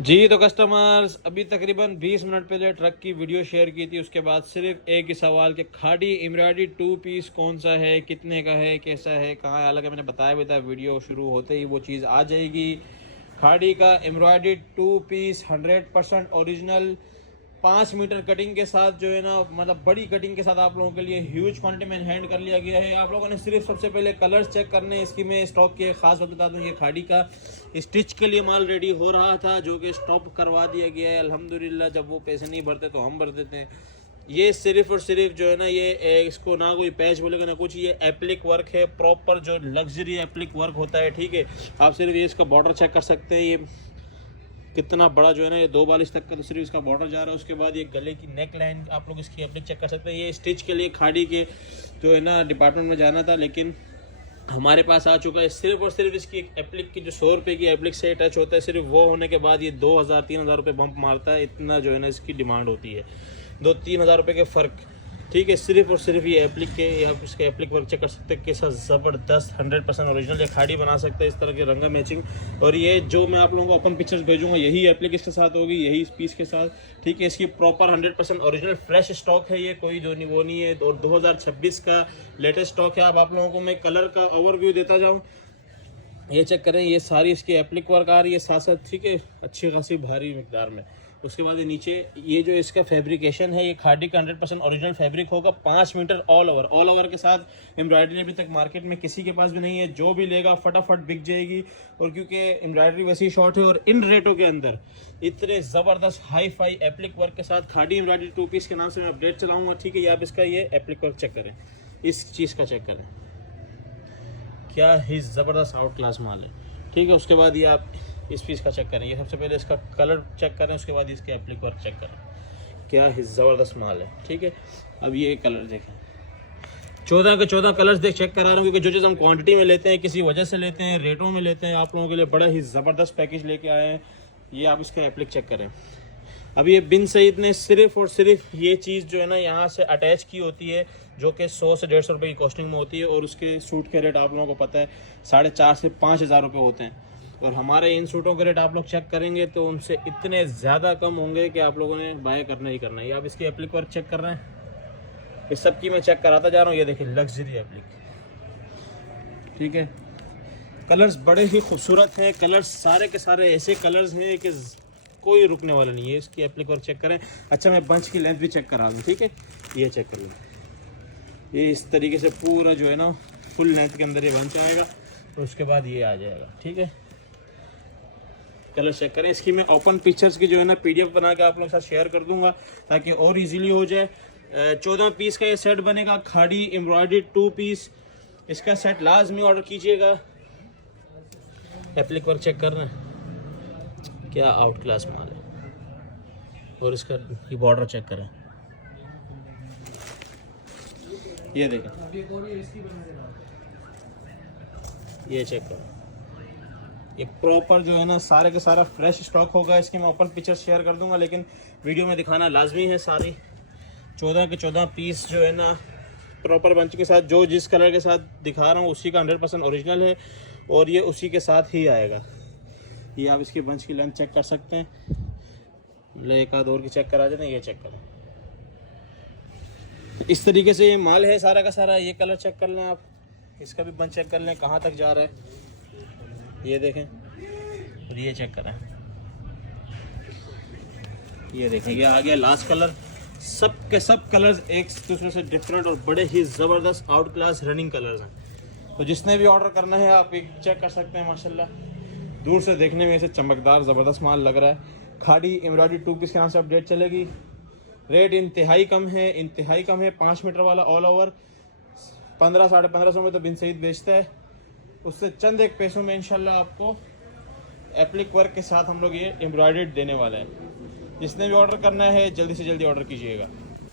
जी तो कस्टमर्स अभी तकरीबन 20 मिनट पहले ट्रक की वीडियो शेयर की थी। उसके बाद सिर्फ एक ही सवाल कि खाड़ी एम्ब्रॉयडरी 2 पीस कौन सा है, कितने का है, कैसा है, कहाँ है। हालांकि मैंने बताया भी था वीडियो शुरू होते ही वो चीज़ आ जाएगी। खाड़ी का embroidery 2 piece 100% original 5 metre cutting के साथ जो है ना, मतलब बड़ी कटिंग के साथ आप लोगों के लिए ह्यूज क्वांटिटी में हैंड कर लिया गया है। आप लोगों ने सिर्फ सबसे पहले कलर्स चेक करने हैं। इसकी मैं स्टॉक के खास बात बता दूं, ये खाड़ी का स्टिच के लिए माल रेडी हो रहा था जो कि स्टॉप करवा दिया गया है अल्हम्दुलिल्लाह। जब वो पैसे नहीं भरते तो हम भर देते हैं। ये सिर्फ और सिर्फ जो है ना, ये इसको ना कोई पैच बोलेगा ना कुछ, ये एप्लिक वर्क है, प्रॉपर जो लग्जरी एप्लिक वर्क होता है। ठीक है, आप सिर्फ ये इसका बॉर्डर चेक कर सकते हैं। ये कितना बड़ा जो है ना, ये 2 बालिश तक का तो सिर्फ इसका बॉर्डर जा रहा है। उसके बाद ये गले की नेक लाइन आप लोग इसकी एप्लिक चेक कर सकते हैं। ये स्टिच के लिए खाड़ी के जो है ना डिपार्टमेंट में जाना था, लेकिन हमारे पास आ चुका है। सिर्फ और सिर्फ इसकी एप्लिक की जो 100 रुपये की एप्लिक से टच होता है, सिर्फ वो होने के बाद ये 2000-3000 रुपये बम्प मारता है। इतना जो है ना इसकी डिमांड होती है, 2-3 हज़ार रुपये के फ़र्क। ठीक है, सिर्फ और सिर्फ ये एप्लिक के, आप इसके एप्लिक वर्क चेक कर सकते हैं कैसा ज़बरदस्त 100% ओरिजिनल। ये खाड़ी बना सकते हैं इस तरह के रंगा मैचिंग। और ये जो मैं आप लोगों को ओपन पिक्चर्स भेजूंगा, यही एप्लिक इसके साथ होगी, यही इस पीस के साथ। ठीक है, इसकी प्रॉपर 100% ओरिजिनल फ्रेश स्टॉक है, ये कोई जो नहीं वो नहीं है। और 2026 का लेटेस्ट स्टॉक है। अब आप लोगों को मैं कलर का ओवरव्यू देता जाऊँ, ये चेक करें। ये सारी इसकी एप्लिक वर्क आ रही है साथ साथ। ठीक है, अच्छी खासी भारी मिकदार में। उसके बाद ये नीचे ये जो इसका फैब्रिकेशन है, ये खाड़ी का 100% ओरिजिनल फैब्रिक होगा। 5 मीटर ऑल ओवर के साथ एम्ब्रॉयडरी अभी तक मार्केट में किसी के पास भी नहीं है। जो भी लेगा फटाफट बिक जाएगी। और क्योंकि एम्ब्रॉयडरी वैसी शॉर्ट है और इन रेटों के अंदर इतने ज़बरदस्त हाई फाई एप्लिक वर्क के साथ खाड़ी एम्ब्रॉयडरी 2 पीस के नाम से मैं अपडेट चलाऊँगा। ठीक है, ये आप इसका ये एप्लिक वर्क चेक करें, इस चीज़ का चेक करें, क्या ही ज़बरदस्त आउट क्लास माल है। ठीक है, उसके बाद ये आप इस पीस का चेक करें। ये सबसे पहले इसका कलर चेक करें, उसके बाद इसके एप्लिक वर्क चेक करें, क्या ही ज़बरदस्त माल है। ठीक है, अब ये कलर देखें, 14 के 14 कलर्स देख चेक करा रहा हूँ, क्योंकि जो चीज़ हम क्वांटिटी में लेते हैं, किसी वजह से लेते हैं, रेटों में लेते हैं, आप लोगों के लिए बड़ा ही ज़बरदस्त पैकेज लेके आए हैं। ये आप इसका एप्लिक चेक करें। अब ये बिन सईद ने सिर्फ और सिर्फ ये चीज़ जो है ना यहाँ से अटैच की होती है, जो कि 100 से 150 रुपये की कॉस्टिंग में होती है। और उसके सूट के रेट आप लोगों को पता है 4.5 से 5 हज़ार रुपये होते हैं। और हमारे इन सूटों के रेट आप लोग चेक करेंगे तो उनसे इतने ज़्यादा कम होंगे कि आप लोगों ने बाय करना ही करना है। ये आप इसकी एप्लिक वर्क चेक कर रहे हैं, इस सब की मैं चेक कराता जा रहा हूँ। ये देखिए लग्जरी एप्लिक। ठीक है, कलर्स बड़े ही खूबसूरत हैं। कलर्स सारे के सारे ऐसे कलर्स हैं कि कोई रुकने वाला नहीं है। इसकी एप्लिक वर्क चेक करें। अच्छा, मैं बंच की लेंथ भी चेक करा दूँ। ठीक है, ये चेक कर लें। ये इस तरीके से पूरा जो है ना फुल लेंथ के अंदर ये बंच आएगा। और उसके बाद ये आ जाएगा। ठीक है, कलर चेक करें। इसकी मैं ओपन पिक्चर्स की जो है ना PDF बना के आप लोगों के साथ शेयर कर दूंगा, ताकि और इजीली हो जाए। 14 पीस का ये सेट बनेगा, खाड़ी एम्ब्रॉयडरी 2 पीस। इसका सेट लाजमी ऑर्डर कीजिएगा। एप्लिक वर्क चेक कर रहे हैं, क्या आउट क्लास माल है। और इसका ये बॉर्डर चेक करें, ये देखें, ये चेक करें। ये प्रॉपर जो है ना सारे के सारा फ्रेश स्टॉक होगा। इसके मैं ओपन पिक्चर शेयर कर दूंगा, लेकिन वीडियो में दिखाना लाजमी है। सारी 14 के 14 पीस जो है ना प्रॉपर बंच के साथ, जो जिस कलर के साथ दिखा रहा हूँ उसी का 100% ओरिजिनल है। और ये उसी के साथ ही आएगा। ये आप इसकी बंच की लेंथ चेक कर सकते हैं, मतलब एक आध और की चेक करा देते हैं। ये चेक करें, इस तरीके से ये माल है सारा का सारा। ये कलर चेक कर लें आप, इसका भी बंच चेक कर लें कहाँ तक जा रहा है, ये देखें। और ये चेक करें, ये देखें, ये आ गया लास्ट कलर। सब के सब कलर्स एक दूसरे से डिफरेंट और बड़े ही ज़बरदस्त आउट क्लास रनिंग कलर्स हैं। तो जिसने भी ऑर्डर करना है आप एक चेक कर सकते हैं। माशाल्लाह दूर से देखने में इसे चमकदार ज़बरदस्त माल लग रहा है। खाड़ी एम्ब्रॉयडरी 2 पीस के नाम से अपडेट चलेगी। रेट इंतहाई कम है, इंतहाई कम है। 5 मीटर वाला ऑल ओवर 1500-1550 में तो बिन सईद बेचता है। उससे चंद एक पैसों में इंशाल्लाह आपको एप्लिक वर्क के साथ हम लोग ये एम्ब्रॉयडर्ड देने वाला है। जिसने भी ऑर्डर करना है जल्दी से जल्दी ऑर्डर कीजिएगा।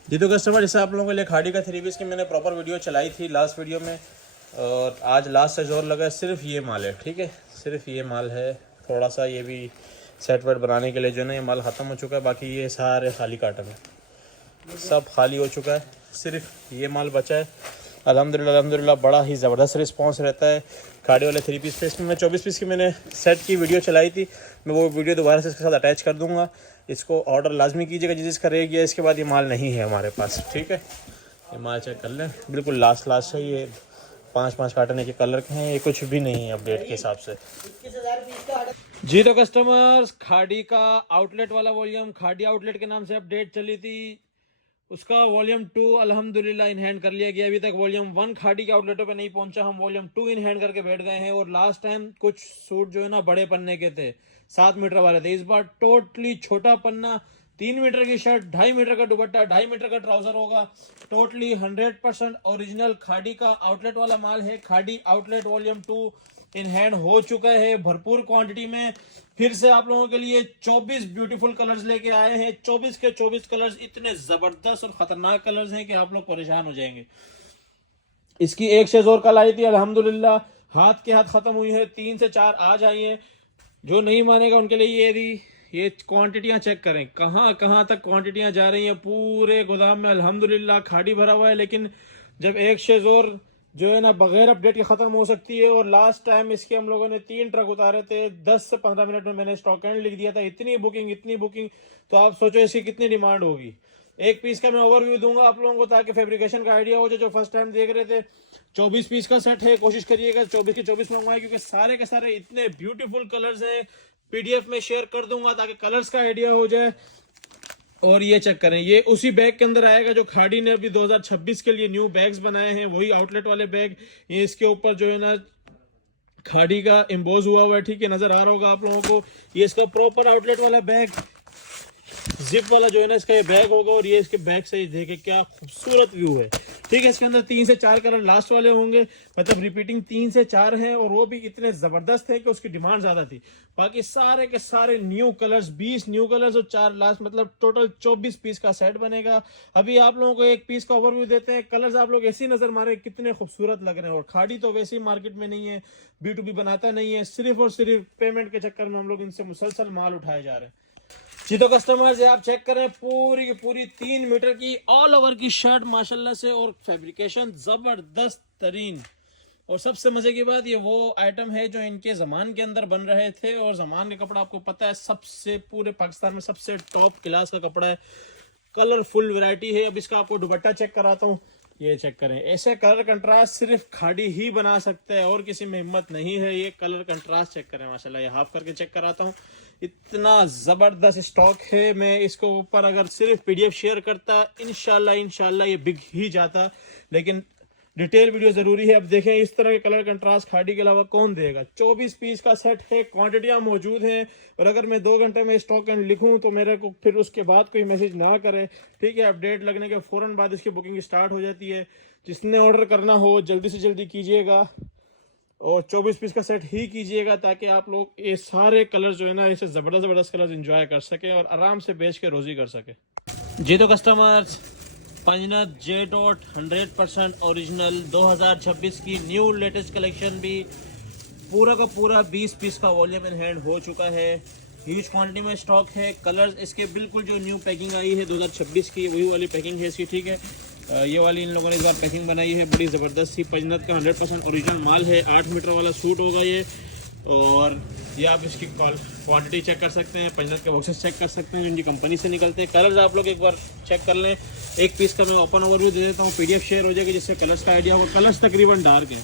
जी तो कस्टमर, जैसे आप लोगों के लिए खाड़ी का 3 पीस की मैंने प्रॉपर वीडियो चलाई थी लास्ट वीडियो में, और आज लास्ट से जोर लगा है। सिर्फ ये माल है। ठीक है, सिर्फ ये माल है। थोड़ा सा ये भी सेट वेट बनाने के लिए जो है ना ये माल ख़त्म हो चुका है। बाकी ये सारे खाली कार्टन है, सब खाली हो चुका है। सिर्फ ये माल बचा है। अल्हम्दुलिल्लाह बड़ा ही ज़बरदस्त रिस्पांस रहता है खाड़ी वाले 3 पीस पे। इसमें मैं 24 पीस की मैंने सेट की वीडियो चलाई थी, मैं वो वीडियो दोबारा से इसके साथ अटैच कर दूँगा। इसको ऑर्डर लाजमी कीजिएगा जिसका रह गया। इसके बाद ये माल नहीं है हमारे पास, ठीक है। ये माल चेक कर लें, बिल्कुल लास्ट है। ये 5 कार्टन के कलर के हैं, ये कुछ भी नहीं है अपडेट के हिसाब से। जी तो कस्टमर्स, खाड़ी का आउटलेट वाला वॉल्यूम खाड़ी आउटलेट के नाम से अपडेट चली थी, उसका वॉल्यूम 2 अल्हम्दुलिल्लाह इन हैंड कर लिया गया। अभी तक वॉल्यूम 1 खाड़ी के आउटलेटों पे नहीं पहुंचा, हम वॉल्यूम 2 इन हैंड करके बैठ गए हैं। और लास्ट टाइम कुछ सूट जो है ना बड़े पन्ने के थे, 7 मीटर वाले थे। इस बार टोटली छोटा पन्ना, 3 मीटर की शर्ट, 2.5 मीटर का दुपट्टा, 2.5 मीटर का ट्राउजर होगा। टोटली 100% ओरिजिनल खाड़ी का आउटलेट वाला माल है। खाड़ी आउटलेट वॉल्यूम 2 इन हैंड हो चुका है भरपूर क्वांटिटी में। फिर से आप लोगों के लिए 24 ब्यूटीफुल कलर्स लेके आए हैं। 24 के 24 कलर्स इतने जबरदस्त और खतरनाक कलर्स हैं कि आप लोग परेशान हो जाएंगे। इसकी एक शेज और कल आई थी, अल्हम्दुलिल्लाह हाथ के हाथ खत्म हुई है। 3 से 4 आज आई है। जो नहीं मानेगा उनके लिए ये क्वांटिटियां चेक करें, कहां कहां तक क्वांटिटियां जा रही हैं। पूरे गोदाम में अल्हम्दुलिल्लाह खाड़ी भरा हुआ है, लेकिन जब एक शेज और जो है ना बगैर अपडेट के खत्म हो सकती है। और लास्ट टाइम इसके हम लोगों ने 3 ट्रक उतारे थे, 10 से 15 मिनट में मैंने स्टॉक एंड लिख दिया था। इतनी बुकिंग, तो आप सोचो इसकी कितनी डिमांड होगी। एक पीस का मैं ओवरव्यू दूंगा आप लोगों को ताकि फैब्रिकेशन का आइडिया हो जाए। जो फर्स्ट टाइम देख रहे थे, 24 पीस का सेट है, कोशिश करिएगा 24 के 24 मंगवाएं, क्योंकि सारे के सारे इतने ब्यूटीफुल कलर्स हैं। पीडीएफ में शेयर कर दूंगा ताकि कलर्स का आइडिया हो जाए। और ये चेक करें, ये उसी बैग के अंदर आएगा जो खाड़ी ने अभी 2026 के लिए न्यू बैग्स बनाए हैं, वही आउटलेट वाले बैग। ये इसके ऊपर जो है ना खाड़ी का एम्बोज हुआ हुआ है, ठीक है, नजर आ रहा होगा आप लोगों को। ये इसका प्रॉपर आउटलेट वाला बैग, जिप वाला जो है ना इसका ये बैग होगा। और ये इसके बैग से देखे क्या खूबसूरत व्यू है, ठीक है। इसके अंदर 3 से 4 कलर लास्ट वाले होंगे, मतलब रिपीटिंग 3 से 4 हैं। और वो भी इतने जबरदस्त है कि उसकी डिमांड ज्यादा थी। बाकी सारे के सारे न्यू कलर्स, 20 न्यू कलर्स और 4 लास्ट, मतलब टोटल 24 पीस का सेट बनेगा। अभी आप लोगों को एक पीस का ओवरव्यू देते हैं। कलर्स आप लोग ऐसी नजर मारे कितने खूबसूरत लग रहे हैं। और खाड़ी तो वैसे ही मार्केट में नहीं है, B2B बनाता नहीं है, सिर्फ और सिर्फ पेमेंट के चक्कर में हम लोग इनसे मुसलसल माल उठाए जा रहे हैं। जी तो कस्टमर्स, आप चेक करें, पूरी की पूरी 3 मीटर की ऑल ओवर की शर्ट माशाल्लाह से, और फैब्रिकेशन जबरदस्त तरीन। और सबसे मजे की बात, ये वो आइटम है जो इनके जमान के अंदर बन रहे थे। और जमान का कपड़ा आपको पता है सबसे, पूरे पाकिस्तान में सबसे टॉप क्लास का कपड़ा है। कलरफुल वैरायटी है। अब इसका आपको दुपट्टा चेक कराता हूँ, ये चेक करें। ऐसे कलर कंट्रास्ट सिर्फ खाड़ी ही बना सकते हैं, और किसी में हिम्मत नहीं है। ये कलर कंट्रास्ट चेक करें माशाल्लाह। ये हाफ करके चेक कराता हूँ, इतना जबरदस्त स्टॉक है। मैं इसको ऊपर अगर सिर्फ पीडीएफ शेयर करता, इंशाल्लाह ये बिक ही जाता, लेकिन डिटेल वीडियो जरूरी है। अब देखें इस तरह के कलर कंट्रास्ट खाड़ी के अलावा कौन देगा। 24 पीस का सेट है, क्वांटिटियां मौजूद हैं। और अगर मैं 2 घंटे में स्टॉक एंड लिखूं तो मेरे को फिर उसके बाद कोई मैसेज ना करे, ठीक है। अपडेट लगने के फौरन बाद इसकी बुकिंग स्टार्ट हो जाती है। जिसने ऑर्डर करना हो जल्दी से जल्दी कीजिएगा, और 24 पीस का सेट ही कीजिएगा, ताकि आप लोग ये सारे कलर जो है ना, ऐसे जबरदस्त कलर एंजॉय कर सके और आराम से बेच के रोजी कर सके। जी तो कस्टमर्स, पंजनत जे डॉट 100% ओरिजिनल 2026 की न्यू लेटेस्ट कलेक्शन भी पूरा का पूरा 20 पीस का वॉल्यूम इन हैंड हो चुका है। ह्यूज क्वांटिटी में स्टॉक है। कलर्स इसके बिल्कुल जो न्यू पैकिंग आई है 2026 की, वही वाली पैकिंग है इसकी, ठीक है। ये वाली इन लोगों ने इस बार पैकिंग बनाई है, बड़ी ज़बरदस्त सी। पंजनत का 100% ओरिजिनल माल है। 8 मीटर वाला सूट होगा ये। और ये आप इसकी क्वांटिटी चेक कर सकते हैं, पंजनत के बॉक्सेस चेक कर सकते हैं जो इनकी कंपनी से निकलते हैं। कलर्स आप लोग एक बार चेक कर लें। एक पीस का मैं ओपन ओवरव्यू दे देता हूँ, पीडीएफ शेयर हो जाएगी जिससे कलर्स का आइडिया होगा। कलर्स तकरीबन डार्क है,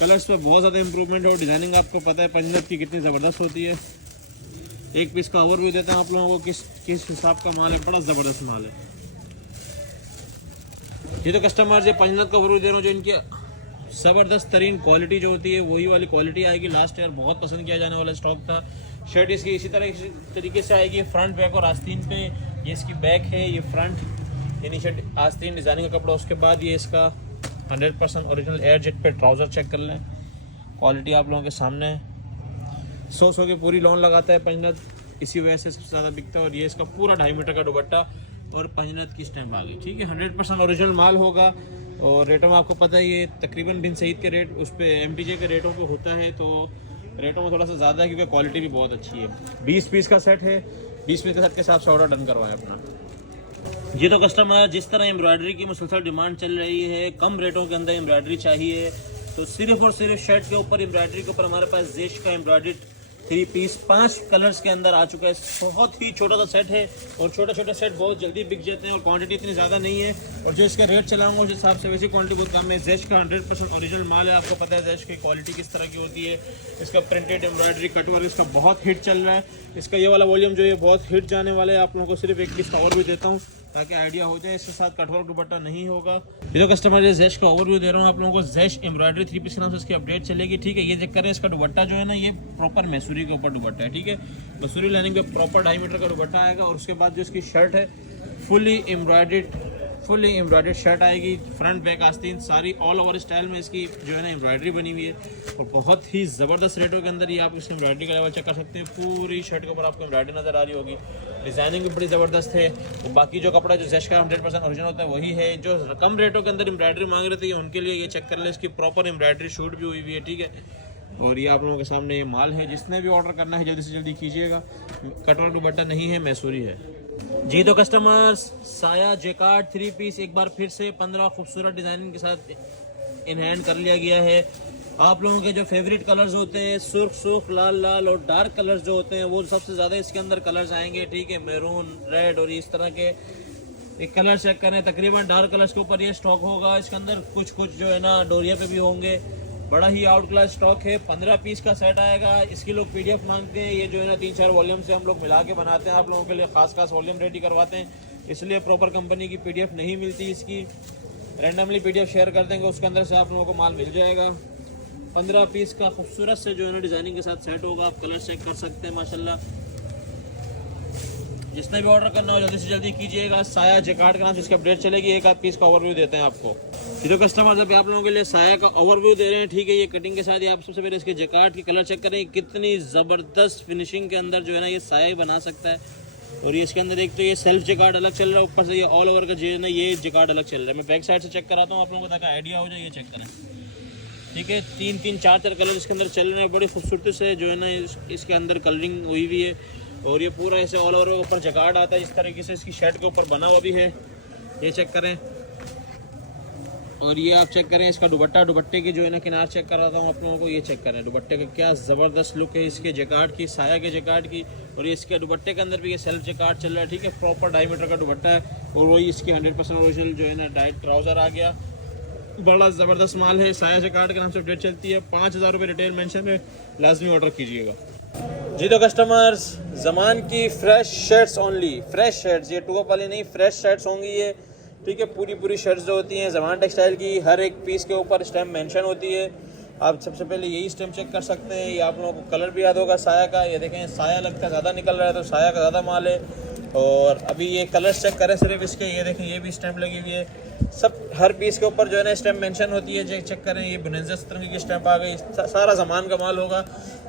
कलर्स पे बहुत ज़्यादा इंप्रूवमेंट है। और डिजाइनिंग आपको पता है पंजनत की कितनी ज़बरदस्त होती है। एक पीस का ओवरव्यू देता हूँ आप लोगों को, किस हिसाब का माल है। बड़ा ज़बरदस्त माल है। ये तो कस्टमर ये पंजनत का ओवरव्यू दे रहा हूँ, जो इनकी ज़बरदस्त तरीन क्वालिटी जो होती है वही वाली क्वालिटी आएगी। लास्ट ईयर बहुत पसंद किया जाने वाला स्टॉक था। शर्ट इसकी इसी तरीके से आएगी, फ्रंट बैक और आस्तीन पे। ये इसकी बैक है, ये फ्रंट, यानी शर्ट आस्तीन डिज़ाइनिंग का कपड़ा। उसके बाद ये इसका 100% ओरिजिनल एयर जेट पे ट्राउज़र चेक कर लें। क्वालिटी आप लोगों के सामने है। 100 की पूरी लोन लगाता है पंजनत, इसी वजह से सबसे ज़्यादा बिकता है। और ये इसका पूरा 2.5 मीटर का दुपट्टा और पंजनत की स्टैम्प आ गई, ठीक है। 100% ओरिजिनल माल होगा। और रेटों में आपको पता है ये तकरीबन बिन सईद के रेट उस पर MTJ के रेटों पे होता है, तो रेटों में थोड़ा सा ज़्यादा है क्योंकि क्वालिटी भी बहुत अच्छी है। 20 पीस का सेट है, 20 पीस के सेट के हिसाब से ऑर्डर डन करवाएं अपना। जी तो कस्टमर, जिस तरह एम्ब्रॉयडरी की मुसलसल डिमांड चल रही है, कम रेटों के अंदर एम्ब्रॉयडरी चाहिए, तो सिर्फ और सिर्फ शर्ट के ऊपर एम्ब्रॉयडरी के ऊपर हमारे पास जेश का एम्ब्रॉयडरी 3 पीस 5 कलर्स के अंदर आ चुका है। बहुत ही छोटा सा सेट है और छोटा छोटा सेट बहुत जल्दी बिक जाते हैं और क्वांटिटी इतनी ज़्यादा नहीं है। और जो इसका रेट चलाऊंगा उस हिसाब से वैसी क्वांटिटी बहुत कम है। जेश का 100% ओरिजिनल माल है। आपको पता है जेश की क्वालिटी किस तरह की होती है। इसका प्रिंटेड एम्ब्रॉयडरी कटवर्क इसका बहुत हिट चल रहा है। इसका ये वाला वॉल्यूम जो है बहुत हिट जाने वाला है। आप लोगों को सिर्फ एक पीस का और भी देता हूँ ताकि आइडिया हो जाए। इसके साथ कटवर्क दुपट्टा नहीं होगा। ये जो कस्टमर जेश का ओवरव्यू दे रहा हूँ आप लोगों को, जेश एम्ब्रॉयडरी 3 पीस के नाम से इसकी अपडेट चलेगी, ठीक है। ये चेक करें, इसका दुपट्टा जो है ना ये प्रॉपर मैसूरी के ऊपर दुपट्टा है, ठीक है। मैसूरी लाइनिंग पे प्रॉपर 2.5 मीटर का दुपट्टा आएगा। और उसके बाद जो इसकी शर्ट है फुली एम्ब्रॉयडर्ड शर्ट आएगी। फ्रंट बैक आस्तीन सारी ऑल ओवर स्टाइल में इसकी जो है ना एम्ब्रॉयडरी बनी हुई है। और बहुत ही ज़बरदस्त रेटों के अंदर ये आप इस एम्ब्रॉयडरी का लेवल चेक कर सकते हैं। पूरी शर्ट के ऊपर आपको एम्ब्रॉयडरी नज़र आ रही होगी। डिज़ाइनिंग भी बड़ी ज़बरदस्त है। और बाकी जो कपड़ा जो जेश का 100% ओरिजिनल होता है वही है। जो कम रेटों के अंदर एम्ब्रॉयडरी मांग रहे थे उनके लिए ये चेक कर ले, इसकी प्रॉपर एम्ब्रॉयडरी शूट भी हुई हुई है, ठीक है। और ये आप लोगों के सामने ये माल है। जिसने भी ऑर्डर करना है जल्दी से जल्दी कीजिएगा। कटवर्क दुपट्टा नहीं है, मैसूरी है। जी तो कस्टमर्स, साया जेकार्ड 3 पीस एक बार फिर से 15 खूबसूरत डिज़ाइनिंग के साथ इन हैंड कर लिया गया है। आप लोगों के जो फेवरेट कलर्स होते हैं सुर्ख लाल लाल और डार्क कलर्स जो होते हैं वो सबसे ज़्यादा इसके अंदर कलर्स आएंगे, ठीक है। मैरून, रेड और इस तरह के एक कलर चेक करें। तकरीबन डार्क कलर्स के ऊपर ये स्टॉक होगा। इसके अंदर कुछ जो है ना डोरिया पे भी होंगे। बड़ा ही आउट क्लास स्टॉक है। 15 पीस का सेट आएगा। इसकी लोग PDF मांगते हैं। ये जो है ना 3-4 वॉल्यूम से हम लोग मिला के बनाते हैं। आप लोगों के लिए खास वॉल्यूम रेडी करवाते हैं, इसलिए प्रॉपर कंपनी की PDF नहीं मिलती। इसकी रैंडमली PDF शेयर कर देंगे, उसके अंदर से आप लोगों को माल मिल जाएगा। 15 पीस का खूबसूरत से जो है ना डिज़ाइनिंग के साथ सेट होगा। आप कलर चेक कर सकते हैं माशाल्लाह। जिसने भी ऑर्डर करना हो जल्दी से जल्दी कीजिएगा। साया जेकार्ड का नाम जिसकी अपडेट चलेगी। एक आध पीस का ओवरव्यू देते हैं आपको। ये जो कस्टमर जब आप लोगों के लिए साया का ओवरव्यू दे रहे हैं, ठीक है। ये कटिंग के साथ ही आप सबसे पहले इसके जेकार्ड की कलर चेक करें। कितनी ज़बरदस्त फिनिशिंग के अंदर जो है ना ये साया ही बना सकता है। और ये इसके अंदर एक तो ये सेल्फ जेकार्ड अलग चल रहा है, ऊपर से ये ऑल ओवर का जो है ना ये जेकार्ड अलग चल रहा है। मैं बैक साइड से चेक कराता हूँ आप लोगों को ताकि आइडिया हो जाए। ये चेक करें, ठीक है। 3-3, 4-4 कलर इसके अंदर चल रहे हैं। बड़ी खूबसूरती से जो है ना इसके अंदर कलरिंग हुई हुई है। और ये पूरा ऐसे ऑल ओवर के ऊपर जगाड़ आता है। इस तरीके से इसकी शर्ट के ऊपर बना हुआ भी है, ये चेक करें। और ये आप चेक करें इसका दुपट्टे की जो है ना किनार चेक कर रहा हूँ आप लोगों को। ये चेक करें दुपट्टे का क्या ज़बरदस्त लुक है इसके जेकार्ड की, साया के जेकार्ड की। और ये इसके दुपट्टे के अंदर भी ये सेल्फ जेकार्ड चल रहा है, ठीक है। प्रॉपर 2.5 मीटर का दुपट्टा है। और वही इसकी 100% ओरिजिनल जो है ना डाइट ट्राउज़र आ गया। बड़ा ज़बरदस्त माल है। साया जेकार्ड के नाम से अपडेट चलती है। 5000 रुपये रिटेल मेंशन है, लाजमी ऑर्डर कीजिएगा। जी तो कस्टमर्स, ज़मान की fresh shirts only, fresh shirts, ये टू अप वाली नहीं, फ्रेश शर्ट्स होंगी ये, ठीक है। पूरी शर्ट्स जो होती हैं ज़मान टेक्सटाइल की, हर एक पीस के ऊपर स्टैम्प मेंशन होती है। आप सबसे पहले यही स्टैम्प चेक कर सकते हैं। ये आप लोगों को कलर भी याद होगा साया का। ये देखें साया लगता है ज़्यादा निकल रहा है, तो साया का ज़्यादा माल है। और अभी ये कलर्स चेक करें सिर्फ इसके, ये देखें ये भी स्टैम्प लगी हुई है। सब हर पीस के ऊपर जो है ना स्टैम्प मेंशन होती है। चेक करें, ये बुनेंजा तरह की स्टैम्प आ गई। सारा ज़मान का माल होगा।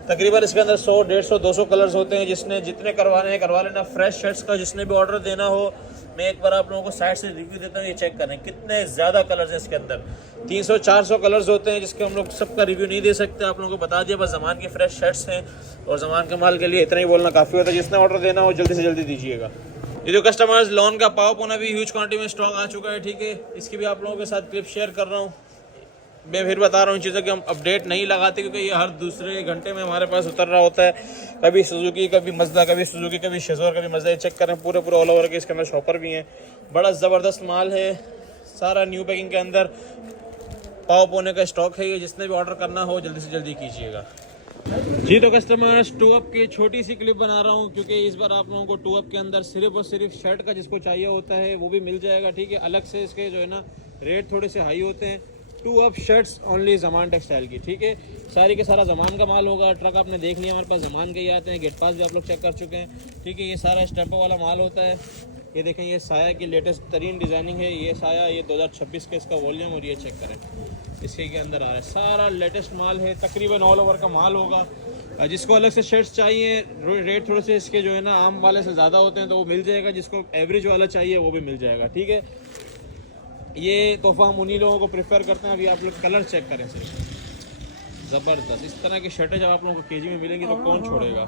तकरीबन इसके अंदर 100, 150, 200 कलर्स होते हैं। जिसने जितने करवाने हैं करवा लेना। फ्रेश शर्ट्स का जिसने भी ऑर्डर देना हो, मैं एक बार आप लोगों को साइड से रिव्यू देता हूँ। ये चेक करें कितने ज़्यादा कलर्स हैं इसके अंदर। 300-400 कलर्स होते हैं, जिसके हम लोग सबका रिव्यू नहीं दे सकते। आप लोगों को बता दिया बस ज़मान की फ्रेश शर्ट्स हैं। और ज़मान के माल के लिए इतना ही बोलना काफ़ी होता है। जिसने ऑर्डर देना हो जल्दी से जल्दी दीजिएगा। ये जो कस्टमर्स, लॉन का पाव पोना भी ह्यूज क्वांटिटी में स्टॉक आ चुका है, ठीक है। इसकी भी आप लोगों के साथ क्लिप शेयर कर रहा हूँ। मैं फिर बता रहा हूँ चीज़ों की हम अपडेट नहीं लगाते, क्योंकि ये हर दूसरे घंटे में हमारे पास उतर रहा होता है। कभी सुजुकी, कभी मज़दा, कभी सुजुकी, कभी शेज़ोर, कभी मज़दा। ये चेक करें पूरे ऑल ओवर के इसके अंदर शॉपर भी हैं। बड़ा ज़बरदस्त माल है, सारा न्यू पैकिंग के अंदर पाव पोने का स्टॉक है। ये जिसने भी ऑर्डर करना हो जल्दी से जल्दी कीजिएगा। जी तो कस्टमर्स, टू अप की छोटी सी क्लिप बना रहा हूँ, क्योंकि इस बार आप लोगों को टू अप के अंदर सिर्फ और सिर्फ शर्ट का जिसको चाहिए होता है वो भी मिल जाएगा, ठीक है। अलग से इसके जो है ना रेट थोड़े से हाई होते हैं। Two up shirts only Zaman textile की, ठीक है। सारी के सारा ज़मान का माल होगा। ट्रक आपने देख लिया, हमारे पास ज़मान के ही आते हैं। गेट पास भी आप लोग चेक कर चुके हैं, ठीक है। ये सारा स्टैम्पर वाला माल होता है। ये देखें, ये साया की लेटेस्ट तरीन डिज़ाइनिंग है। ये साया, ये 2026 का इसका वॉल्यूम। और ये चेक करें इसके के अंदर आ रहा है, सारा लेटेस्ट माल है। तकरीबन ऑल ओवर का माल होगा। जिसको अलग से शर्ट्स चाहिए, रेट थोड़े से इसके जो है ना आम वाले से ज़्यादा होते हैं, तो वो मिल जाएगा। जिसको एवरेज वाला चाहिए वो भी मिल जाएगा, ठीक है। ये तोहफा हम उन्हीं लोगों को प्रेफर करते हैं। अभी आप लोग कलर चेक करें सिर्फ, ज़बरदस्त। इस तरह की शर्टें जब आप लोगों को केजी में मिलेंगी तो कौन छोड़ेगा।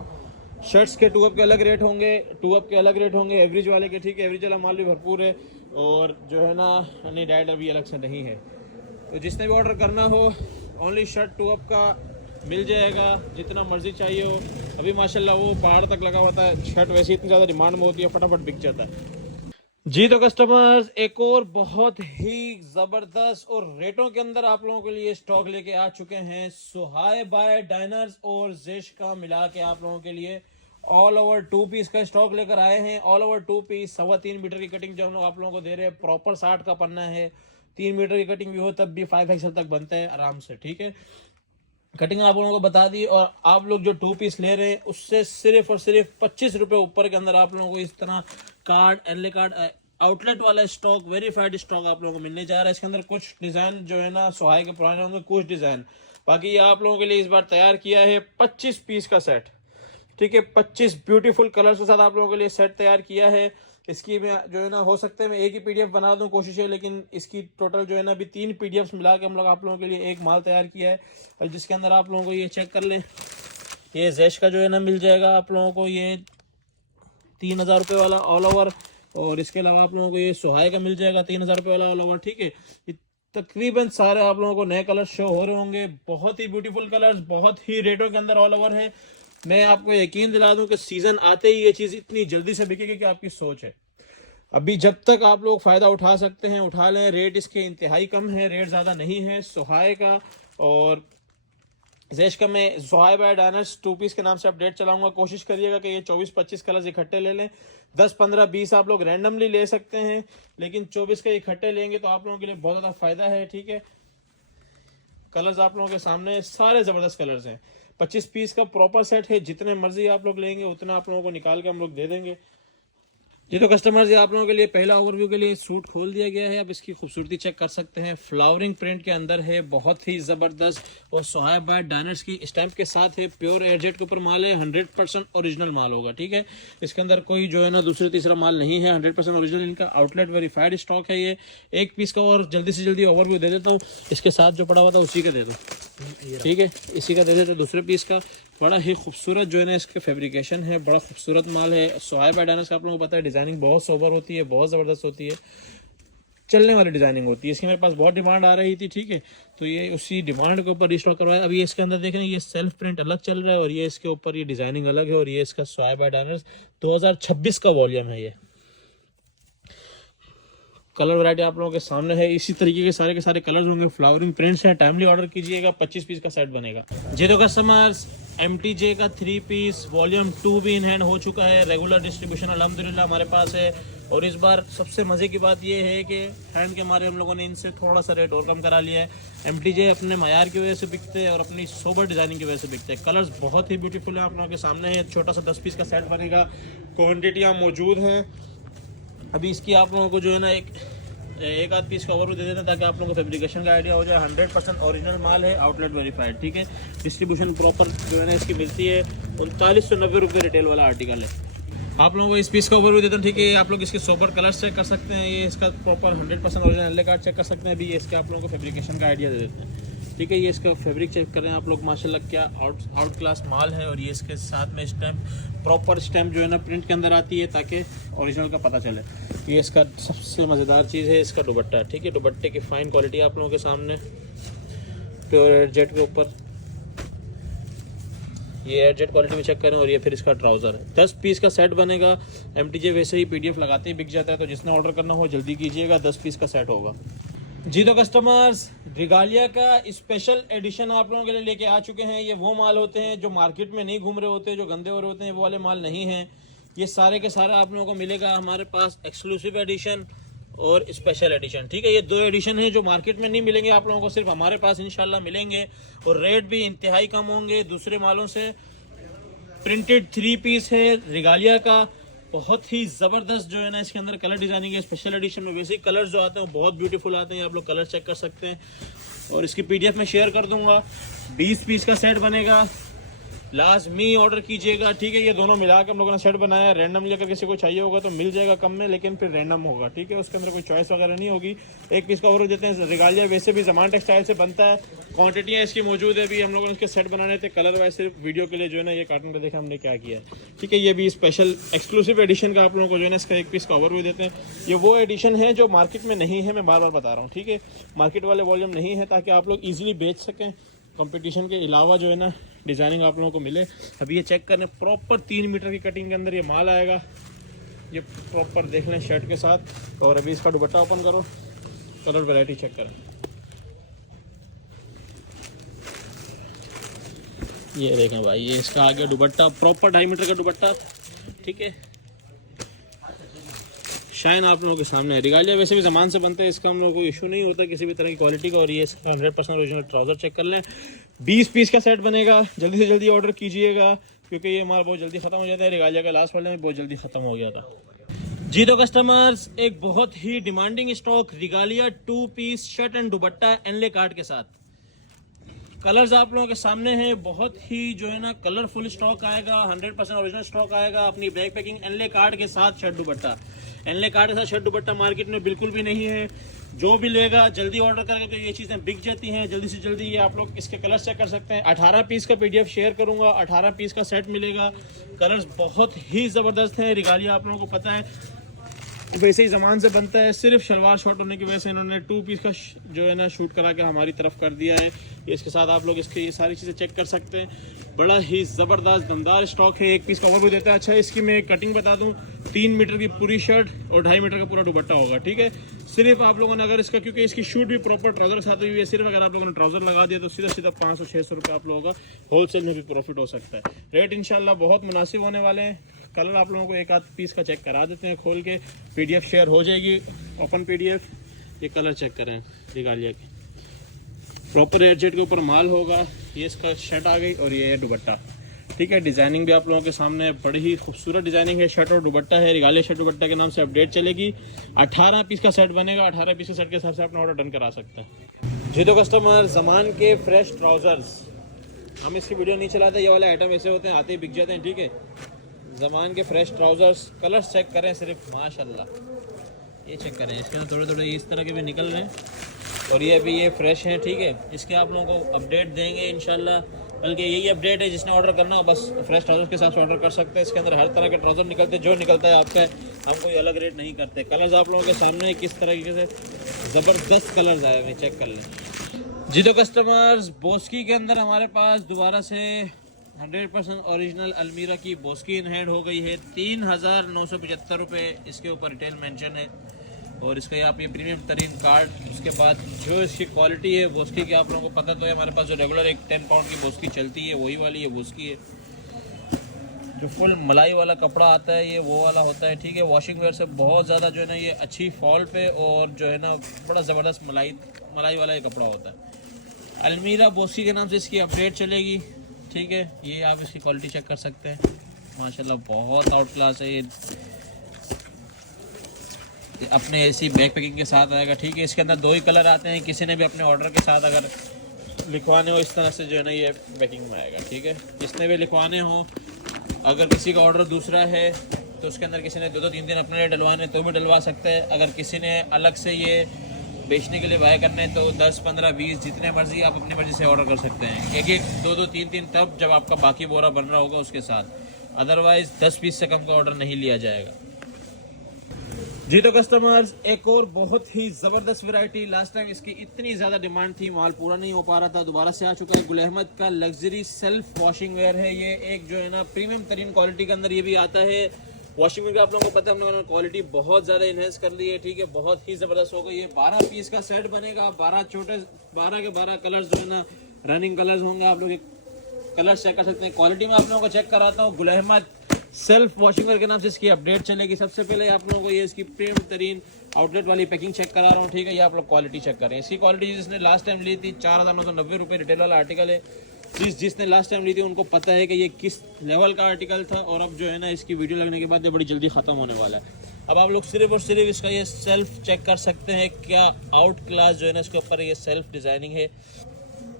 शर्ट्स के 2 अप के अलग रेट होंगे, 2 अप के अलग रेट होंगे, एवरेज वाले के ठीक है, एवरेज वाला माल भी भरपूर है और जो है ना नहीं डाइट अभी अलग से नहीं है। तो जिसने भी ऑर्डर करना हो ओनली शर्ट 2 अप का मिल जाएगा, जितना मर्जी चाहिए हो। अभी माशाल्लाह वो पहाड़ तक लगा हुआ था, शर्ट वैसे इतनी ज़्यादा डिमांड में होती है, फटाफट बिक जाता है जी। तो कस्टमर्स एक और बहुत ही ज़बरदस्त और रेटों के अंदर आप लोगों के लिए स्टॉक लेके आ चुके हैं। सुहाय बाय डाइनर्स और जेश का मिला के आप लोगों के लिए ऑल ओवर 2 पीस का स्टॉक लेकर आए हैं। ऑल ओवर 2 पीस 3.25 मीटर की कटिंग जो हम लोग आप लोगों को दे रहे हैं, प्रॉपर 60 का पन्ना है। 3 मीटर की कटिंग भी हो तब भी 5 एक्सल तक बनता है आराम से, ठीक है। कटिंग आप लोगों को बता दी और आप लोग जो 2 पीस ले रहे हैं उससे सिर्फ और सिर्फ 25 रुपये ऊपर के अंदर आप लोगों को इस तरह कार्ड, एनले कार्ड, आउटलेट वाला स्टॉक, वेरीफाइड स्टॉक आप लोगों को मिलने जा रहा है। इसके अंदर कुछ डिज़ाइन जो है ना सुहाय के पुराने होंगे, कुछ डिज़ाइन बाकी ये आप लोगों के लिए इस बार तैयार किया है 25 पीस का सेट, ठीक है। 25 ब्यूटीफुल कलर्स के साथ आप लोगों के लिए सेट तैयार किया है। इसकी मैं जो है ना हो सकता है मैं एक ही पीडीएफ बना दूं, कोशिश है, लेकिन इसकी टोटल जो है ना अभी 3 पीडीएफ्स मिला के हम लोग आप लोगों के लिए एक माल तैयार किया है। और जिसके अंदर आप लोगों को ये चेक कर लें, ये जैश का जो है ना मिल जाएगा आप लोगों को ये 3000 रुपये वाला ऑल ओवर, और इसके अलावा आप लोगों को ये सुहाय का मिल जाएगा 3000 रुपये वाला ऑल ओवर, ठीक है। तकरीबन सारे आप लोगों को नए कलर्स शो हो रहे होंगे, बहुत ही ब्यूटीफुल कलर्स, बहुत ही रेटों के अंदर ऑल ओवर है। मैं आपको यकीन दिला दूं कि सीजन आते ही ये चीज़ इतनी जल्दी से बिकेगी कि आपकी सोच है। अभी जब तक आप लोग फ़ायदा उठा सकते हैं उठा लें। रेट इसके इंतहाई कम है, रेट ज़्यादा नहीं है। सुहाय का और जैश का मैं सुहाय बाय डाइनर्स 2 पीस के नाम से अपडेट चलाऊंगा। कोशिश करिएगा कि ये 24-25 कलर्स इकट्ठे ले लें। 10, 15, 20 आप लोग रैंडमली ले सकते हैं, लेकिन 24 के इकट्ठे लेंगे तो आप लोगों के लिए बहुत ज़्यादा फ़ायदा है, ठीक है। कलर्स आप लोगों के सामने सारे ज़बरदस्त कलर्स हैं। 25 पीस का प्रॉपर सेट है, जितने मर्जी आप लोग लेंगे उतना आप लोगों को निकाल के हम लोग दे देंगे जी। तो कस्टमर्स ये आप लोगों के लिए पहला ओवरव्यू के लिए सूट खोल दिया गया है। अब इसकी खूबसूरती चेक कर सकते हैं, फ्लावरिंग प्रिंट के अंदर है, बहुत ही ज़बरदस्त। और सुहाय बाय डाइनर्स की स्टैंप के साथ है, प्योर एयरजेट के ऊपर माल है, 100% ओरिजिनल माल होगा, ठीक है। इसके अंदर कोई जो है ना दूसरा तीसरा माल नहीं है, 100% ओरिजिनल इनका आउटलेट वेरीफाइड स्टॉक है। ये एक पीस का और जल्दी से जल्दी ओवरव्यू दे देता हूँ, इसके साथ जो पड़ा हुआ था उसी का दे दो, ठीक है। इसी का दे देते दूसरे पीस का। बड़ा ही खूबसूरत जो है ना इसका फैब्रिकेशन है, बड़ा खूबसूरत माल है। सुहाय बाय डाइनर्स का आप लोगों को पता है डिज़ाइनिंग बहुत सोबर होती है, बहुत ज़बरदस्त होती है, चलने वाली डिज़ाइनिंग होती है। इसकी मेरे पास बहुत डिमांड आ रही थी, ठीक है, तो ये उसी डिमांड के ऊपर रिस्टॉक करवाया। अभी इसके अंदर देख रहे हैं ये सेल्फ प्रिंट अलग चल रहा है और ये इसके ऊपर ये डिज़ाइनिंग अलग है। और ये इसका सुहाय बाय डाइनर्स 2026 का वॉल्यूम है। ये कलर वैरायटी आप लोगों के सामने है, इसी तरीके के सारे कलर्स होंगे, फ्लावरिंग प्रिंट्स हैं। टाइमली ऑर्डर कीजिएगा, 25 पीस का सेट बनेगा जी। तो कस्टमर्स MTJ का 3 पीस वॉल्यूम 2 भी इन हैंड हो चुका है। रेगुलर डिस्ट्रीब्यूशन अल्हम्दुलिल्लाह हमारे पास है। और इस बार सबसे मज़े की बात यह है कि हैंड के मारे हम लोगों ने इनसे थोड़ा सा रेट और कम करा लिया है। MTJ अपने मायार की वजह से बिकते हैं और अपनी सोबर डिज़ाइनिंग की वजह से बिकते हैं। कलर्स बहुत ही ब्यूटीफुल हैं, आप लोगों के सामने है। छोटा सा 10 पीस का सेट बनेगा, क्वान्टिटियाँ मौजूद हैं। अभी इसकी आप लोगों को जो है ना एक आध पीस का ओवरव्यू दे देते हैं ताकि आप लोगों को फैब्रिकेशन का आइडिया हो जाए। 100% ओरिजिनल माल है, आउटलेट वेरीफाइड, ठीक है। डिस्ट्रीब्यूशन प्रॉपर जो है ना इसकी मिलती है। 3990 रुपये रिटेल वाला आर्टिकल है। आप लोगों को इस पीस का ओवरव्यू देते हैं, ठीक है। आप लोग इसके सोबर कलर्स चेक कर सकते हैं, ये इसका प्रॉपर 100% ओरिजिनल एनले कार्ड चेक कर सकते हैं। अभी ये इसके आप लोगों को फैब्रिकेशन का आइडिया दे देते हैं, ठीक है। ये इसका फैब्रिक चेक कर रहे हैं आप लोग, माशाल्लाह क्या आउट क्लास माल है। और ये इसके साथ में स्टैम्प, प्रॉपर स्टैम्प जो है ना प्रिंट के अंदर आती है ताकि ओरिजिनल का पता चले। ये इसका सबसे मज़ेदार चीज़ है इसका दुपट्टा, ठीक है। दुपट्टे की फ़ाइन क्वालिटी आप लोगों के सामने, प्योर एयरजेट के ऊपर ये एयरजेट क्वालिटी में चेक करें। और ये फिर इसका ट्राउज़र है। 10 पीस का सेट बनेगा। MTJ वैसे ही PDF लगाते ही बिक जाता है, तो जिसने ऑर्डर करना हो जल्दी कीजिएगा, 10 पीस का सेट होगा जी। तो कस्टमर्स रिगालिया का स्पेशल एडिशन आप लोगों के लिए लेके आ चुके हैं। ये वो माल होते हैं जो मार्केट में नहीं घूम रहे होते, जो गंदे हो रहे होते हैं, वो वाले माल नहीं हैं। ये सारे के सारा आप लोगों को मिलेगा हमारे पास एक्सक्लूसिव एडिशन और स्पेशल एडिशन, ठीक है। ये 2 एडिशन हैं जो मार्केट में नहीं मिलेंगे आप लोगों को, सिर्फ हमारे पास इंशाल्लाह मिलेंगे। और रेट भी इंतहाई कम होंगे दूसरे मालों से। प्रिंटेड 3 पीस है रिगालिया का, बहुत ही ज़बरदस्त जो है ना इसके अंदर कलर डिज़ाइनिंग है। स्पेशल एडिशन में वैसे ही कलर्स जो आते हैं वो बहुत ब्यूटीफुल आते हैं, आप लोग कलर चेक कर सकते हैं। और इसकी PDF में शेयर कर दूंगा। 20 पीस का सेट बनेगा। लाजमी ऑर्डर कीजिएगा, ठीक है। ये दोनों मिला के हम लोगों ने सेट बनाया है। रैंडमली अगर किसी को चाहिए होगा तो मिल जाएगा कम में, लेकिन फिर रैंडम होगा, ठीक है। उसके अंदर कोई चॉइस वगैरह नहीं होगी। एक पीस का ओवरव्यू देते हैं। रिगालिया वैसे भी ज़मान टेक्सटाइल से बनता है, क्वांटिटियाँ इसकी मौजूद है। अभी हम लोगों ने इसके सेट बनाने थे कलर वाइज, सिर्फ वीडियो के लिए जो है ना ये कार्टून का देखा हमने क्या किया है, ठीक है। ये भी स्पेशल एक्सक्लूसिव एडिशन का आप लोगों को जो है ना इसका एक पीस का ओवरव्यू देते हैं। ये वो एडिशन है जो मार्केट में नहीं है, मैं बार बार बता रहा हूँ, ठीक है। मार्केट वाले वॉल्यूम नहीं है, ताकि आप लोग ईजिली बेच सकें। कंपटीशन के अलावा जो है ना डिज़ाइनिंग आप लोगों को मिले। अभी ये चेक करने, प्रॉपर 3 मीटर की कटिंग के अंदर ये माल आएगा। ये प्रॉपर देख लें शर्ट के साथ। और अभी इसका दुपट्टा ओपन करो, कलर वैरायटी चेक करें। ये देखें भाई, ये इसका आगे दुपट्टा प्रॉपर 2.5 मीटर का दुपट्टा, ठीक है। शाइन आप लोगों के सामने है। रिगालिया वैसे भी ज़मान से बनते हैं, इसका हम लोगों को इशू नहीं होता किसी भी तरह की क्वालिटी का। और ये इसका 100% ओरिजिनल ट्राउज़र चेक कर लें। 20 पीस का सेट बनेगा, जल्दी से जल्दी ऑर्डर कीजिएगा, क्योंकि ये माल बहुत जल्दी ख़त्म हो जाता है। रिगालिया का लास्ट वाले में बहुत जल्दी ख़त्म हो गया था जी। तो कस्टमर्स, एक बहुत ही demanding stock Regalia 2 piece shirt and dupatta inlay card के साथ। कलर्स आप लोगों के सामने हैं, बहुत ही जो है ना कलरफुल स्टॉक आएगा, 100% ओरिजिनल स्टॉक आएगा। अपनी बैक पैकिंग एनले कार्ड के साथ शर्ट दुपट्टा। एनले कार्ड के साथ शर्ट दुपट्टा मार्केट में बिल्कुल भी नहीं है। जो भी लेगा जल्दी ऑर्डर करेगा तो ये चीज़ें बिक जाती हैं जल्दी से जल्दी। ये आप लोग इसके कलर्स चेक कर सकते हैं। 18 पीस का PDF शेयर करूंगा, 18 पीस का सेट मिलेगा। कलर्स बहुत ही ज़बरदस्त हैं। रिगालिया आप लोगों को पता है वैसे ही ज़मान से बनता है, सिर्फ शलवार शॉर्ट होने की वजह से इन्होंने 2 पीस का जो है ना शूट करा के हमारी तरफ कर दिया है। इसके साथ आप लोग इसकी ये सारी चीज़ें चेक कर सकते हैं। बड़ा ही ज़बरदस्त दमदार स्टॉक है। एक पीस का ओवरव्यू देता है। अच्छा, इसकी मैं कटिंग बता दूं, 3 मीटर की पूरी शर्ट और 2.5 मीटर का पूरा दुपट्टा होगा, ठीक है। सिर्फ आप लोगों ने अगर इसका, क्योंकि इसकी शूट भी प्रॉपर ट्राउजर साथ हुई है, सिर्फ अगर आप लोगों ने ट्राउजर लगा दिया तो सीधा सीधा 500-600 रुपये आप लोगों का होलसेल में भी प्रॉफिट हो सकता है। रेट इंशाल्लाह बहुत मुनासिब होने वाले हैं। कलर आप लोगों को एक आध पीस का चेक करा देते हैं खोल के। PDF शेयर हो जाएगी, ओपन PDF। ये कलर चेक करें रिगालिया की, प्रॉपर एडजेट के ऊपर माल होगा। ये इसका शर्ट आ गई और ये है दुपट्टा, ठीक है। डिज़ाइनिंग भी आप लोगों के सामने है, बड़ी ही खूबसूरत डिज़ाइनिंग है। शर्ट और दुपट्टा है, रिगालिया शर्ट दुपट्टा के नाम से अपडेट चलेगी। 18 पीस का सेट बनेगा। 18 पीस के सेट के हिसाब से अपना ऑर्डर डन करा सकते हैं जी। तो कस्टमर, ज़मान के फ्रेश ट्राउज़र्स, हम इसकी वीडियो नहीं चलाते, ये वाले आइटम ऐसे होते हैं, आते ही बिक जाते हैं, ठीक है। ज़मान के फ्रेश ट्राउज़र्स, कलर्स चेक करें सिर्फ, माशाल्लाह। ये चेक करें, इसके अंदर थोड़े थोड़े इस तरह के भी निकल रहे हैं। और ये भी ये फ्रेश हैं, ठीक है। इसके आप लोगों को अपडेट देंगे इंशाल्लाह। बल्कि यही अपडेट है, जिसने ऑर्डर करना हो बस फ्रेश ट्राउज़र के साथ ऑर्डर कर सकते हैं। इसके अंदर हर तरह के ट्राउज़र निकलते हैं, जो निकलता है आपका, हम कोई अलग रेट नहीं करते। कलर्स आप लोगों के सामने किस तरीके से ज़बरदस्त कलर्स आए हुए, चेक कर लें जी। तो कस्टमर्स, बोस्की के अंदर हमारे पास दोबारा से 100% ओरिजिनल अलमीरा की बोस्की इन हैंड हो गई है। 3,975 रुपये इसके ऊपर रिटेल मेंशन है। और इसका आप ये प्रीमियम तरीन कार्ड, उसके बाद जो इसकी क्वालिटी है बोस्की की आप लोगों को पता तो है। हमारे पास जो रेगुलर एक 10 पाउंड की बोस्की चलती है वही वाली ये बोस्की है। जो फुल मलाई वाला कपड़ा आता है ये वो वाला होता है, ठीक है। वॉशिंग वेयर से बहुत ज़्यादा जो है ना ये अच्छी फॉल पे, और जो है ना बड़ा ज़बरदस्त मलाई वाला ये कपड़ा होता है। अलमीरा बोस्की के नाम से इसकी अपडेट चलेगी, ठीक है। ये आप इसकी क्वालिटी चेक कर सकते हैं, माशाल्लाह बहुत आउट क्लास है। ये अपने ऐसी बैक पैकिंग के साथ आएगा, ठीक है। इसके अंदर 2 ही कलर आते हैं। किसी ने भी अपने ऑर्डर के साथ अगर लिखवाने हो इस तरह से जो है ना ये पैकिंग में आएगा, ठीक है। जिसने भी लिखवाने हो, अगर किसी का ऑर्डर दूसरा है तो उसके अंदर किसी ने 2-3 दिन अपने लिए डलवाने तो भी डलवा सकते हैं। अगर किसी ने अलग से ये बेचने के लिए बाय करना है तो 10, 15, 20 जितने मर्जी आप अपनी मर्जी से ऑर्डर कर सकते हैं। एक 2-2, 3-3 तब जब आपका बाकी बोरा बन रहा होगा उसके साथ। अदरवाइज 10 पीस से कम का ऑर्डर नहीं लिया जाएगा जी। तो कस्टमर्स, एक और बहुत ही ज़बरदस्त वैरायटी, लास्ट टाइम इसकी इतनी ज़्यादा डिमांड थी, माल पूरा नहीं हो पा रहा था, दोबारा से आ चुका है। गुल अहमद का लग्जरी सेल्फ वॉशिंग वेयर है ये। एक जो है ना प्रीमियम तरीन क्वालिटी के अंदर ये भी आता है। वॉशिंग वेयर का आप लोगों को पता है, हम लोगों ने क्वालिटी बहुत ज़्यादा इन्हेंस कर ली है, ठीक है। बहुत ही ज़बरदस्त हो गई है। 12 पीस का सेट बनेगा। 12 के 12 कलर्स जो है ना रनिंग कलर्स होंगे। आप लोग कलर्स चेक कर सकते हैं। क्वालिटी में आप लोगों को चेक कराता हूँ। Gul Ahmed self washing wear के नाम से इसकी अपडेट चलेगी। सबसे पहले आप लोगों को ये इसकी प्रीमियम तरीन आउटलेट वाली पैकिंग चेक करा रहा हूँ, ठीक है। ये आप लोग क्वालिटी चेक करें। इसकी क्वालिटी जिसने लास्ट टाइम ली थी 4,990 रुपये रिटेल वाला आर्टिकल है। जिसने लास्ट टाइम ली थी उनको पता है कि ये किस लेवल का आर्टिकल था। और अब जो है ना इसकी वीडियो लगने के बाद ये बड़ी जल्दी ख़त्म होने वाला है। अब आप लोग सिर्फ और सिर्फ इसका ये सेल्फ चेक कर सकते हैं। क्या आउट क्लास जो है ना इसके ऊपर ये सेल्फ डिज़ाइनिंग है।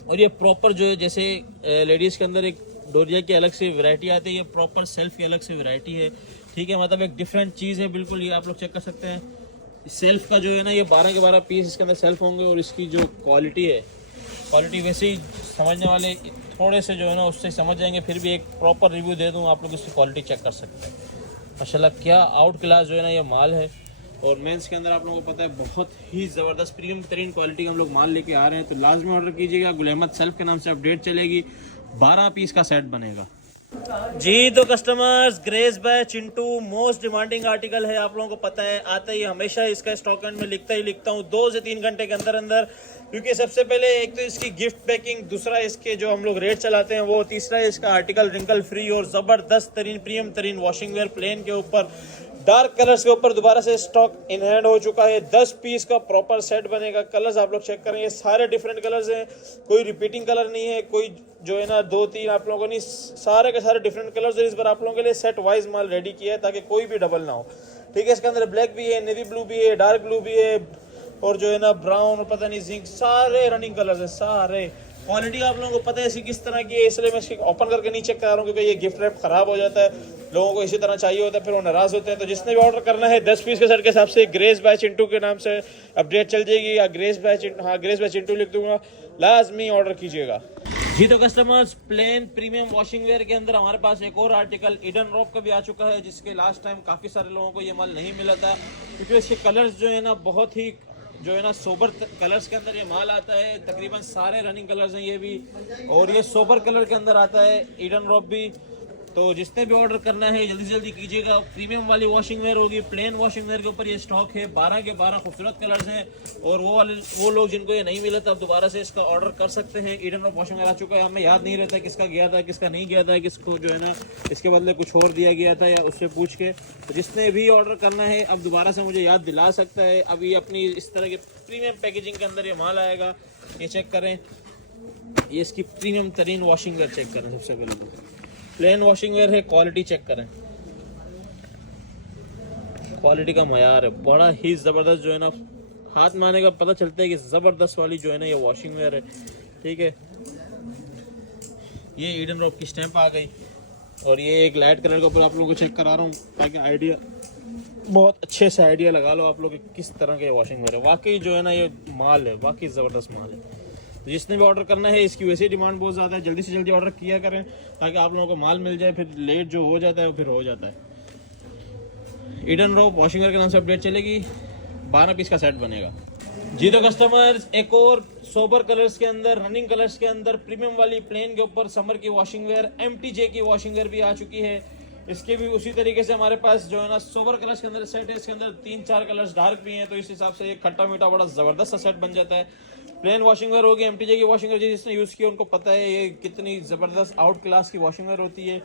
और ये प्रॉपर जो है जैसे लेडीज़ के अंदर एक डोरिया की अलग से वैरायटी आती है, ये प्रॉपर सेल्फ की अलग से वैरायटी है, ठीक है। मतलब एक डिफरेंट चीज़ है बिल्कुल, ये आप लोग चेक कर सकते हैं। सेल्फ का जो है ना ये 12 के 12 पीस इसके अंदर सेल्फ होंगे, और इसकी जो क्वालिटी है, क्वालिटी वैसे ही समझने वाले थोड़े से जो है ना उससे समझ जाएंगे, फिर भी एक प्रॉपर रिव्यू दे दूँ, आप लोग इसकी क्वालिटी चेक कर सकते हैं। माशाल्लाह क्या आउट क्लास जो है ना ये माल है। और मेंस के अंदर आप लोगों को पता है बहुत ही ज़बरदस्त प्रीमियम तरीन क्वालिटी का हम लोग माल लेके आ रहे हैं, तो लाजमी ऑर्डर कीजिएगा। गुल अहमद सेल्फ के नाम से अपडेट चलेगी, 12 पीस का सेट बनेगा जी। तो customers, grace by Chintu most demanding article है, आप लोगों को पता है, आता ही हमेशा इसका स्टॉक एंड में लिखता हूँ 2 से 3 घंटे के अंदर अंदर, क्योंकि सबसे पहले एक तो इसकी गिफ्ट पैकिंग, दूसरा इसके जो हम लोग रेट चलाते हैं वो, तीसरा इसका आर्टिकल रिंकल फ्री और ज़बरदस्त तरीन प्रीमियम तरीन वॉशिंग वेयर प्लेन के ऊपर डार्क कलर्स के ऊपर दोबारा से स्टॉक इन हैंड हो चुका है। 10 पीस का प्रॉपर सेट बनेगा। कलर्स आप लोग चेक करें, ये सारे डिफरेंट कलर्स हैं, कोई रिपीटिंग कलर नहीं है, कोई जो है ना 2-3 आप लोगों ने सारे के सारे डिफरेंट कलर्स इस बार आप लोगों के लिए सेट वाइज माल रेडी किया है ताकि कोई भी डबल ना हो, ठीक है। इसके अंदर ब्लैक भी है, नेवी ब्लू भी है, डार्क ब्लू भी है, और जो है ना ब्राउन और पता नहीं जिंक, सारे रनिंग कलर्स हैं सारे। क्वालिटी आप लोगों को पता है इसकी किस तरह की है, इसलिए मैं इसकी ओपन करके नहीं चेक कर रहा हूँ, क्योंकि ये गिफ्ट रैप खराब हो जाता है, लोगों को इसी तरह चाहिए होता है, फिर वो नाराज होते हैं। तो जिसने भी ऑर्डर करना है 10 पीस के सेट के हिसाब से ग्रेस बाय चिंटू के नाम से अपडेट चल जाएगी, या ग्रेस बाय चिंटू लिख दूंगा, लाजमी ऑर्डर कीजिएगा जी। तो customers, plain premium washing wear के अंदर हमारे पास एक और आर्टिकल ईडन रॉक का भी आ चुका है, जिसके लास्ट टाइम काफ़ी सारे लोगों को ये माल नहीं मिला था, क्योंकि इसके कलर्स जो है ना बहुत ही जो है ना सोबर कलर्स के अंदर ये माल आता है। तकरीबन सारे रनिंग कलर्स हैं ये भी, और ये सोबर कलर के अंदर आता है ईडन रॉक भी। तो जिसने भी ऑर्डर करना है जल्दी से जल्दी कीजिएगा। प्रीमियम वाली वॉशिंग वेयर होगी, प्लेन वॉशिंग वेयर के ऊपर ये स्टॉक है, 12 के 12 खूबसूरत कलर्स हैं, और वो लोग जिनको ये नहीं मिला था अब दोबारा से इसका ऑर्डर कर सकते हैं। ईडन रॉक वॉशिंग वेयर आ चुका है, हमें याद नहीं रहता किसका गया था किसका नहीं गया था, किसको जो है ना इसके बदले कुछ और दिया गया था या उससे पूछ के। तो जिसने भी ऑर्डर करना है अब दोबारा से मुझे याद दिला सकता है। अभी अपनी इस तरह के प्रीमियम पैकेजिंग के अंदर ये माल आएगा, ये चेक करें, ये इसकी प्रीमियम तरीन वॉशिंग वेयर चेक करें। सबसे पहले प्लेन वॉशिंग वेयर है, क्वालिटी चेक करें, क्वालिटी का मयार है बड़ा ही ज़बरदस्त, जो है ना हाथ मारने का पता चलता है कि ज़बरदस्त वाली जो है ना ये वॉशिंग वेयर है, ठीक है। ये ईडन रॉक की स्टैंप आ गई, और ये एक लाइट कलर के ऊपर आप लोगों को चेक करा रहा हूँ ताकि आइडिया, बहुत अच्छे से आइडिया लगा लो आप लोग कि किस तरह के वॉशिंग वेयर है। वाकई जो है ना ये माल है, वाकई ज़बरदस्त माल है। तो जिसने भी ऑर्डर करना है, इसकी वैसे ही डिमांड बहुत ज़्यादा है, जल्दी से जल्दी ऑर्डर किया करें ताकि आप लोगों को माल मिल जाए, फिर लेट जो हो जाता है वो फिर हो जाता है। ईडन रॉक वॉशिंग वेयर के नाम से अपडेट चलेगी, 12 पीस का सेट बनेगा जी। तो कस्टमर्स, एक और सोबर कलर्स के अंदर, रनिंग कलर्स के अंदर प्रीमियम वाली प्लेन के ऊपर समर की वॉशिंग वेयर, MTJ की वॉशिंग वेयर भी आ चुकी है। इसके भी उसी तरीके से हमारे पास जो है ना सोबर कलर्स के अंदर सेट है, इसके अंदर 3-4 कलर्स डार्क भी हैं, तो इस हिसाब से एक खट्टा मीठा बड़ा ज़बरदस्त सा सेट बन जाता है। प्लेन वॉशिंग वेयर होगी, MTJ की वॉशिंग वेयर जिसने यूज़ की उनको पता है ये कितनी ज़बरदस्त आउट क्लास की वॉशिंग वेयर होती है।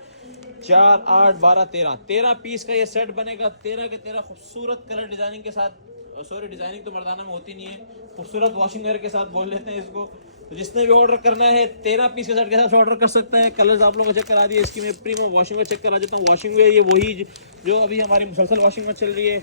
4, 8, 12, 13 पीस का ये सेट बनेगा, 13 के 13 खूबसूरत कलर डिज़ाइनिंग के साथ। सॉरी, डिज़ाइनिंग तो मर्दाना में होती नहीं है, खूबसूरत वॉशिंग वेयर के साथ बोल लेते हैं इसको। तो जिसने भी ऑर्डर करना है 13 पीस के सेट के साथ ऑर्डर कर सकता है। कलर्स आप लोगों को चेक करा दिए, इसकी मैं प्रीमियम वॉशिंग वेयर चेक करा देता हूँ। वॉशिंग वेयर ये वही जो अभी हमारी मुसलसल वॉशिंग वेयर चल रही है,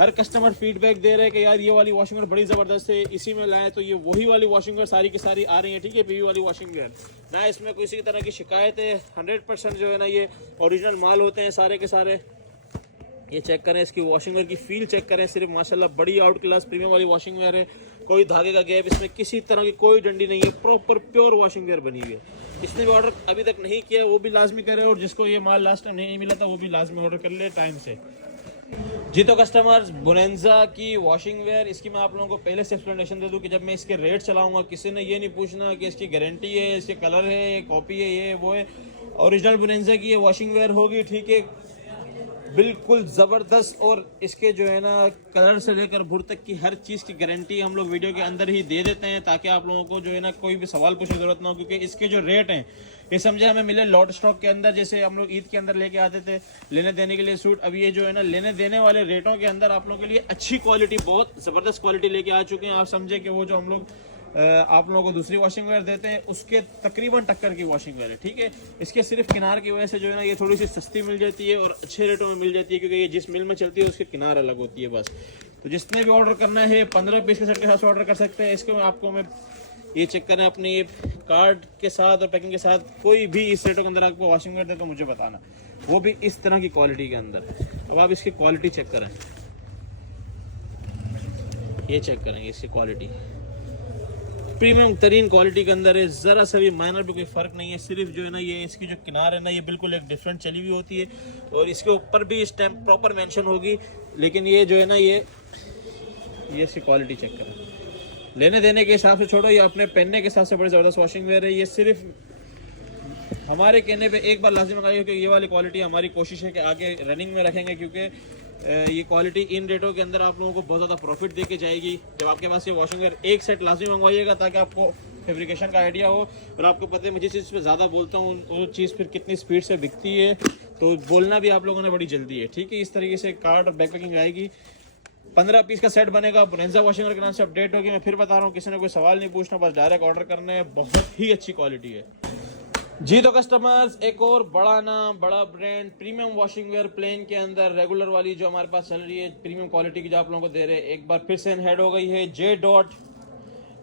हर कस्टमर फीडबैक दे रहे हैं कि यार ये वाली वॉशिंग वेयर बड़ी ज़बरदस्त है, इसी में लाए, तो ये वही वाली वॉशिंग वेयर सारी की सारी आ रही है, ठीक है। PV वाली वॉशिंग वेयर ना, इसमें किसी तरह की शिकायत है, 100% जो है ना ये ओरिजिनल माल होते हैं सारे के सारे। ये चेक करें, इसकी वॉशिंग वेयर की फील चेक करें, सिर्फ माशाल्लाह बड़ी आउट क्लास प्रीमियम वाली वॉशिंग वेयर है, कोई धागे का गैप इसमें किसी तरह की कोई डंडी नहीं है, प्रॉपर प्योर वॉशिंग वेयर बनी हुई है। जिसने भी ऑर्डर अभी तक नहीं किया वो भी लाजमी करे, और जिसको ये माल लास्ट टाइम नहीं मिला था वो भी लाजमी ऑर्डर कर ले टाइम से जी। तो कस्टमर्स, बोनेंजा की वॉशिंग वेयर, इसकी मैं आप लोगों को पहले से एक्सप्लेनेशन दे दूं कि जब मैं इसके रेट चलाऊंगा किसी ने ये नहीं पूछना कि इसकी गारंटी है, इसके कलर है, कॉपी है, ये वो है। ओरिजिनल बोनेंजा की ये वॉशिंग वेयर होगी, ठीक है, बिल्कुल ज़बरदस्त। और इसके जो है ना कलर से लेकर बुर तक की हर चीज़ की गारंटी हम लोग वीडियो के अंदर ही दे देते हैं, ताकि आप लोगों को जो है ना कोई भी सवाल पूछने की ज़रूरत ना हो। क्योंकि इसके जो रेट हैं ये समझे हमें मिले लॉट स्टॉक के अंदर, जैसे हम लोग ईद के अंदर लेके आते थे लेने देने के लिए सूट। अब ये जो है ना लेने देने वाले रेटों के अंदर आप लोगों के लिए अच्छी क्वालिटी, बहुत ज़बरदस्त क्वालिटी लेके आ चुके हैं। आप समझे कि वो जो हम लोग आप लोगों को दूसरी वॉशिंग वेयर देते हैं उसके तकरीबन टक्कर की वॉशिंग वेयर है, ठीक है। इसके सिर्फ किनार की वजह से जो है ना ये थोड़ी सी सस्ती मिल जाती है और अच्छे रेटों में मिल जाती है, क्योंकि ये जिस मिल में चलती है उसके किनार अलग होती है बस। तो जिसने भी ऑर्डर करना है 15 पीस के सेट के साथ ऑर्डर कर सकते हैं। इसको मैं आपको ये चेक करें अपने ये कार्ड के साथ और पैकिंग के साथ कोई भी इस रेटों के अंदर आपको वॉशिंग वेयर दे तो मुझे बताना, वो भी इस तरह की क्वालिटी के अंदर। अब आप इसकी क्वालिटी चेक करें, ये चेक करेंगे इसकी क्वालिटी प्रीमियम तरीन क्वालिटी के अंदर है, ज़रा सा भी माइनर भी कोई फ़र्क नहीं है। सिर्फ जो है ना ये इसकी जो किनार है ना ये बिल्कुल एक डिफरेंट चली हुई होती है और इसके ऊपर भी इस टाइम प्रॉपर मेंशन होगी, लेकिन ये जो है ना ये इसकी क्वालिटी चेक करें। लेने देने के हिसाब से छोड़ो, ये अपने पहनने के हिसाब से बड़ी ज़बरदस्त वॉशिंग वेयर है। ये सिर्फ हमारे कहने पे एक बार लाजिम लगाइए कि ये वाली क्वालिटी हमारी कोशिश है कि आगे रनिंग में रखेंगे, क्योंकि ये क्वालिटी इन रेटों के अंदर आप लोगों को बहुत ज़्यादा प्रॉफिट दे के जाएगी। जब आपके पास ये वॉशिंग वेयर एक सेट लाजिम मंगवाइएगा ताकि आपको फैब्रिकेशन का आइडिया हो। और आपको पता है मैं जिस चीज़ पे ज़्यादा बोलता हूँ वो चीज़ फिर कितनी स्पीड से बिकती है, तो बोलना भी आप लोगों ने बड़ी जल्दी है, ठीक है। इस तरीके से कार्ड और बैक पैकिंग आएगी, 15 पीस का सेट बनेगा। बोनेंजा वॉशिंग वेयर के नाम से अपडेट होगी। मैं फिर बता रहा हूँ, किसी ने कोई सवाल नहीं पूछना, बस डायरेक्ट ऑर्डर करना है, बहुत ही अच्छी क्वालिटी है जी। तो कस्टमर्स, एक और बड़ा नाम, बड़ा brand, premium washing wear plain के अंदर रेगुलर वाली जो हमारे पास चल रही है प्रीमियम क्वालिटी की जो आप लोगों को दे रहे हैं, एक बार फिर से हेड हो गई है जे डॉट।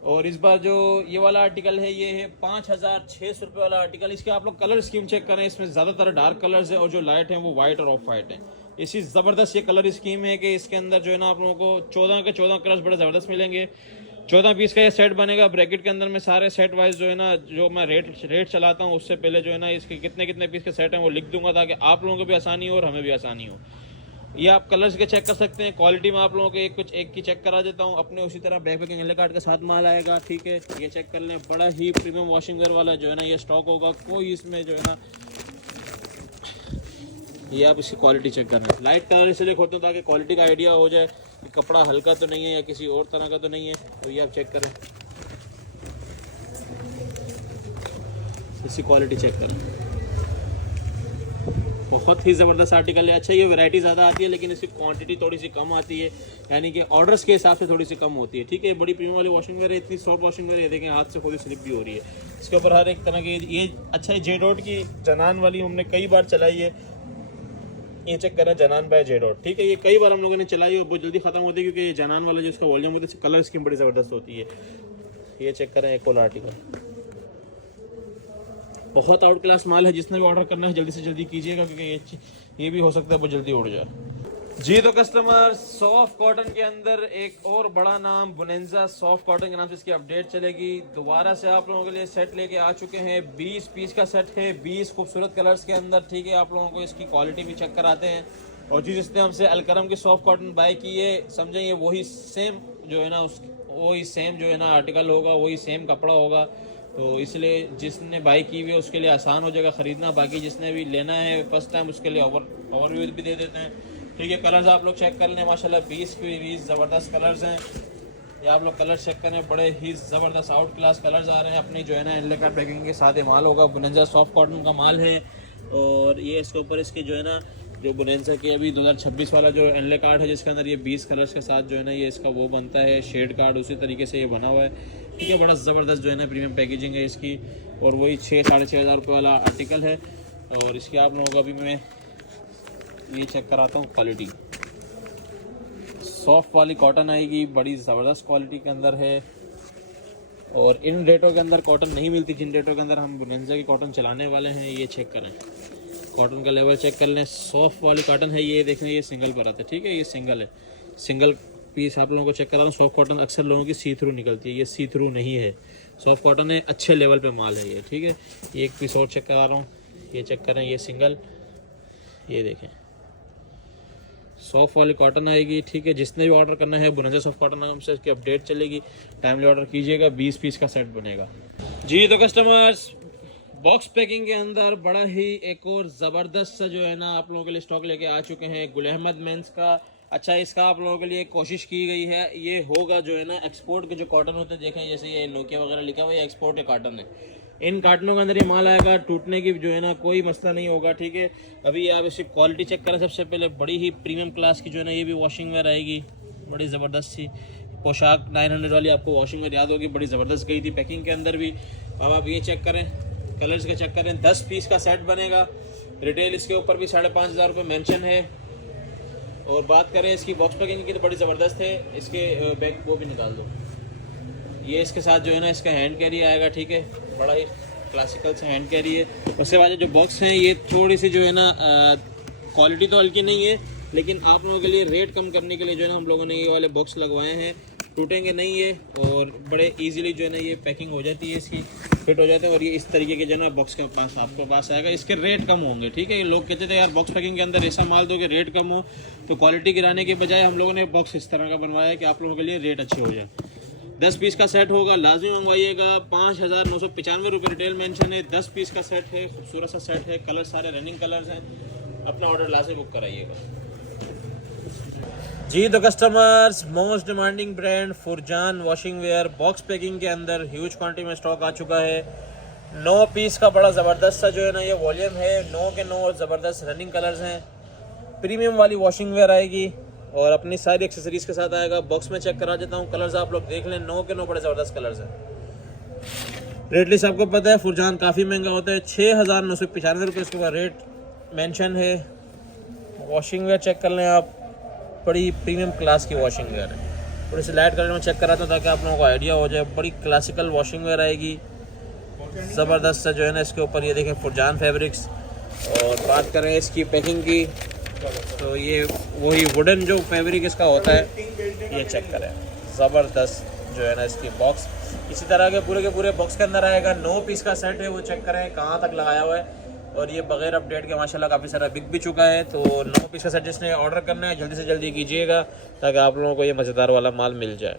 और इस बार जो ये वाला आर्टिकल है ये है 5600 रुपये वाला आर्टिकल। इसके आप लोग कलर स्कीम चेक करें, इसमें ज़्यादातर डार्क कलर्स है और जो लाइट है वो वाइट और ऑफ वाइट है। इसी ज़बरदस्त ये कलर स्कीम है कि इसके अंदर जो है ना आप लोगों को 14 के 14 कलर्स बड़े ज़बरदस्त मिलेंगे। 14 पीस का ये सेट बनेगा। ब्रैकेट के अंदर में सारे सेट वाइज जो है ना, जो मैं रेट चलाता हूँ उससे पहले जो है ना इसके कितने पीस के सेट हैं वो लिख दूंगा ताकि आप लोगों को भी आसानी हो और हमें भी आसानी हो। ये आप कलर्स के चेक कर सकते हैं। क्वालिटी में आप लोगों को एक की चेक करा देता हूँ अपने। उसी तरह बैक पैकिंग एल कार्ड के साथ माल आएगा, ठीक है। ये चेक कर लें, बड़ा ही प्रीमियम वॉशिंग वेयर वाला जो है ना ये स्टॉक होगा। कोई इसमें जो है ना, ये आप इसकी क्वालिटी चेक करना है। लाइट कलर इसलिए खोलते हैं ताकि क्वालिटी का आइडिया हो जाए कि कपड़ा हल्का तो नहीं है या किसी और तरह का तो नहीं है, तो ये आप चेक करें, इसकी क्वालिटी चेक करें। बहुत ही ज़बरदस्त आर्टिकल है। अच्छा, ये वैरायटी ज़्यादा आती है लेकिन इसकी क्वांटिटी थोड़ी सी कम आती है, यानी कि ऑर्डर्स के हिसाब से थोड़ी सी कम होती है, ठीक है। बड़ी प्रीमियम वाली वॉशिंग वेयर है, इतनी सॉफ्ट वॉशिंग वेयर है, देखें हाथ से खुद स्लिप भी हो रही है। इसके ऊपर हर एक तरह की ये अच्छा है जे डॉट की जनान वाली हमने कई बार चलाई है। ये चेक करें, जनान बाय जे डॉट, ठीक है। ये कई बार हम लोगों ने चलाई और बहुत जल्दी ख़त्म होती है, क्योंकि ये जनान वाला जो इसका वॉल्यूम होता है कलर स्कीम बड़ी ज़बरदस्त होती है। ये चेक करें, एक और आर्टिकल बहुत आउट क्लास माल है। जिसने भी ऑर्डर करना है जल्दी से जल्दी कीजिएगा, क्योंकि ये भी हो सकता है बहुत जल्दी उड़ जाए जी। तो कस्टमर, सॉफ्ट कॉटन के अंदर एक और बड़ा नाम, बोनेंजा सॉफ्ट कॉटन के नाम से इसकी अपडेट चलेगी। दोबारा से आप लोगों के लिए सेट लेके आ चुके हैं। 20 पीस का सेट है, 20 खूबसूरत कलर्स के अंदर, ठीक है। आप लोगों को इसकी क्वालिटी भी चेक कराते हैं। और जिसने हमसे अलकरम की सॉफ्ट कॉटन बाय की है, समझें ये वही सेम जो है ना वही सेम जो है ना आर्टिकल होगा, वही सेम कपड़ा होगा। तो इसलिए जिसने बाई की हुई है उसके लिए आसान हो जाएगा ख़रीदना। बाकी जिसने भी लेना है फर्स्ट टाइम उसके लिए ओवरव्यू भी दे देते हैं, ठीक है। कलर्स आप लोग चेक कर लें, माशाल्लाह 20 की 20 ज़बरदस्त कलर्स हैं। ये आप लोग कलर चेक करें, बड़े ही ज़बरदस्त आउट क्लास कलर्स आ रहे हैं। अपनी जो है ना एनले कार्ड पैकिंग के साथ ये माल होगा। बोनेंजा सॉफ्ट कॉटन का माल है। और ये इसके ऊपर इसके जो है ना जो बोनेंजा के अभी 2026 वाला जो एनले कार्ड है जिसके अंदर ये 20 कलर्स के साथ जो है ना ये इसका वो बनता है शेड कार्ड, उसी तरीके से ये बना हुआ है, ठीक है। बड़ा ज़बरदस्त जो है ना प्रीमियम पैकेजिंग है इसकी। और वही 6-6.5 हज़ार रुपये वाला आर्टिकल है। और इसकी आप लोगों को अभी मैं ये चेक कराता हूँ क्वालिटी। सॉफ्ट वाली कॉटन आएगी, बड़ी ज़बरदस्त क्वालिटी के अंदर है। और इन रेटों के अंदर कॉटन नहीं मिलती जिन रेटों के अंदर हम बोनेंजा की कॉटन चलाने वाले हैं। ये चेक करें, कॉटन का लेवल चेक कर लें। सॉफ्ट वाली कॉटन है ये, देखें ये सिंगल पर आता है, ठीक है। ये सिंगल है, सिंगल पीस आप लोगों को चेक करा रहा हूँ। सॉफ्ट कॉटन अक्सर लोगों की सी थ्रू निकलती है, ये सी थ्रू नहीं है, सॉफ्ट कॉटन है, अच्छे लेवल पे माल है ये, ठीक है। ये एक पीस और चेक करा रहा हूँ, ये चेक करें, ये सिंगल, ये देखें सॉफ्ट वाली कॉटन आएगी, ठीक है। जिसने भी ऑर्डर करना है बोनेंजा सॉफ्ट कॉटन नाम से इसकी अपडेट चलेगी, टाइमली ऑर्डर कीजिएगा। 20 पीस का सेट बनेगा जी। तो कस्टमर्स, बॉक्स पैकिंग के अंदर बड़ा ही एक और ज़बरदस्त सा जो है ना आप लोगों के लिए स्टॉक लेके आ चुके हैं, गुल अहमद मेंस का। अच्छा, इसका आप लोगों के लिए कोशिश की गई है, ये होगा जो है ना एक्सपोर्ट के जो कॉटन होते हैं, देखें जैसे ये नोकिया वगैरह लिखा हुआ है, एक्सपोर्ट के कॉटन है। इन कार्टनों के अंदर ये माल आएगा, टूटने की जो है ना कोई मसला नहीं होगा, ठीक है। अभी आप इसकी क्वालिटी चेक करें। सबसे पहले बड़ी ही प्रीमियम क्लास की जो है ना ये भी वॉशिंग वेयर आएगी, बड़ी ज़बरदस्त सी पोशाक 900 वाली आपको वॉशिंग वेयर याद होगी, बड़ी ज़बरदस्त गई थी पैकिंग के अंदर भी। अब आप ये चेक करें, कलर्स का चेक करें, 10 पीस का सेट बनेगा। रिटेल इसके ऊपर भी 5,500 रुपये मेंशन है। और बात करें इसकी बॉक्स पैकिंग की तो बड़ी ज़बरदस्त है। इसके बैग वो भी निकाल दो, ये इसके साथ जो है ना इसका हैंड कैरी आएगा, ठीक है, बड़ा ही क्लासिकल सा हैंड कैरी है। उसके बाद जो बॉक्स हैं ये थोड़ी सी जो है ना क्वालिटी तो हल्की नहीं है, लेकिन आप लोगों के लिए रेट कम करने के लिए जो है ना हम लोगों ने ये वाले बॉक्स लगवाए हैं। टूटेंगे नहीं है और बड़े इजीली जो है ना ये पैकिंग हो जाती है, इसकी फिट हो जाते हैं। और ये इस तरीके के जो है ना बॉक्स के पास आपके पास आएगा। इसके रेट कम होंगे, ठीक है। ये लोग कहते थे यार बॉक्स पैकिंग के अंदर ऐसा माल दो कि रेट कम हो, तो क्वालिटी गिराने के बजाय हम लोगों ने बॉक्स इस तरह का बनवाया है कि आप लोगों के लिए रेट अच्छे हो जाए। 10 पीस का सेट होगा, लाजमी मंगवाइएगा। 5,995 रुपये रिटेल मेंशन है। 10 पीस का सेट है, खूबसूरत सा सेट है, कलर सारे रनिंग कलर्स हैं। अपना ऑर्डर लाजमी बुक कराइएगा जी। तो customers, most demanding brand Furzan washing wear box packing के अंदर ह्यूज क्वांटिटी में स्टॉक आ चुका है। 9 पीस का बड़ा ज़बरदस्त सा जो है ना ये वॉल्यूम है। 9 के 9 ज़बरदस्त रनिंग कलर्स हैं। प्रीमियम वाली वॉशिंग वेयर आएगी और अपनी सारी एक्सेसरीज के साथ आएगा। बॉक्स में चेक करा देता हूँ, कलर्स आप लोग देख लें। 9 के 9 बड़े ज़बरदस्त कलर्स हैं। रेट लिस्ट आपको पता है, फुरजान काफ़ी महंगा होता है। 6,995 रुपये इसके ऊपर रेट मेंशन है। वॉशिंग वेयर चेक कर लें आप, बड़ी प्रीमियम क्लास की वॉशिंग वेयर है। थोड़ी सी लाइट कलर में चेक कराता हूँ ताकि आप लोगों को आइडिया हो जाए। बड़ी क्लासिकल वॉशिंग वेयर आएगी, ज़बरदस्त सा जो है ना इसके ऊपर ये देखें फुरजान फैब्रिक्स। और बात करें इसकी पैकिंग की, तो ये वही वुडन जो फैब्रिक इसका होता है, ये चेक करें, ज़बरदस्त जो है ना इसकी बॉक्स। इसी तरह के पूरे बॉक्स के अंदर आएगा। 9 पीस का सेट है, वो चेक करें कहाँ तक लगाया हुआ है। और ये बगैर अपडेट के माशाल्लाह काफ़ी सारा बिक भी चुका है। तो 9 पीस का सेट जिसने ऑर्डर करना है जल्दी से जल्दी कीजिएगा ताकि आप लोगों को ये मज़ेदार वाला माल मिल जाए।